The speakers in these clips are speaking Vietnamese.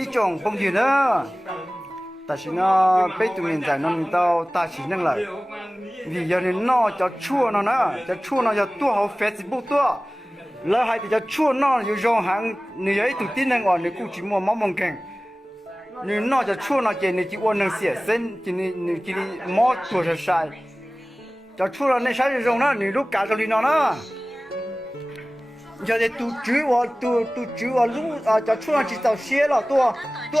一种风景呢，但是呢，被对面在那里到大西那来，vì giờ này nó cho chua nó nè, cho chua nó cho tua họ Facebook tua, lỡ hay thì cho chua nóอยู่trong hàng người ấy tụi tin năng on người cũng chỉ mua mắm măng kèn, người nó cho chua nó chỉ người chỉ uốn năng xỉa sen, chỉ người chỉ mót tua ra sai, cho chua nó này sai trong nó, người lúc cả trong đi nó nè. Giờ thì tụi chú ở lúc cho chú nó chỉ tao xe là tua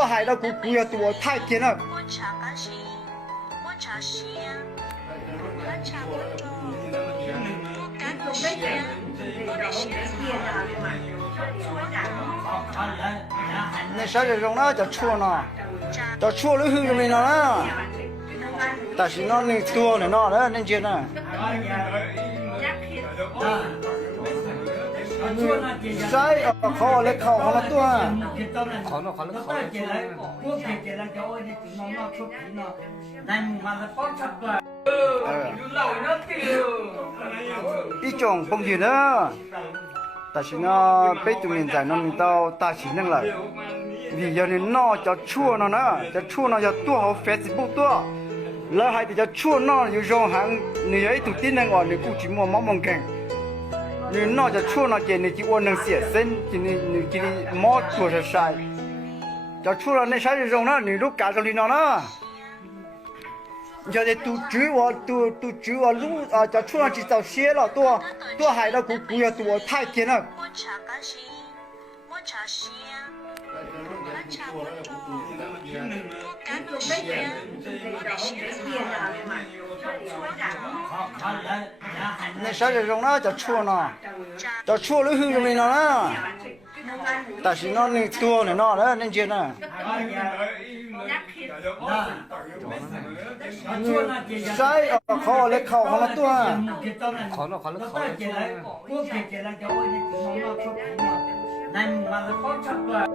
hải đó cũng cũng là tua thay tiền rồi. Này sao rồi trong đó cho chua nó hư trong này nó đó, tại vì nó này tua này nó đó nên chuyện này. Sai ở kho lấy khẩu nó tua. khó nó一种风景呢，但是呢，被对面在那里到大西那来，vì giờ này nó cho chua nó nè, cho chua nó cho tua họ Facebook tua, lỡ hay thì cho chua nóอยู่trong hàng người ấy tụi tin năng on người cũng chỉ mua mắm măng kèn, người nó cho chua nó chỉ người chỉ uốn năng xỉa sen, người chỉ mót tua ra sai, cho chua nó này sai trong đó, người lúc cả trong đi nó nè. Giờ thì tụi chú ở lúc cho chua nó chỉ tao xe là tua hải đó cũng là tua thay tiền rồi. Này sao rồi trong đó cho chua nó hư trong này nó đó, tại vì nó này tua này nó đó nên chuyện này. Sai ở kho lấy khẩu nó tua. khó nó này mà nó có chắc là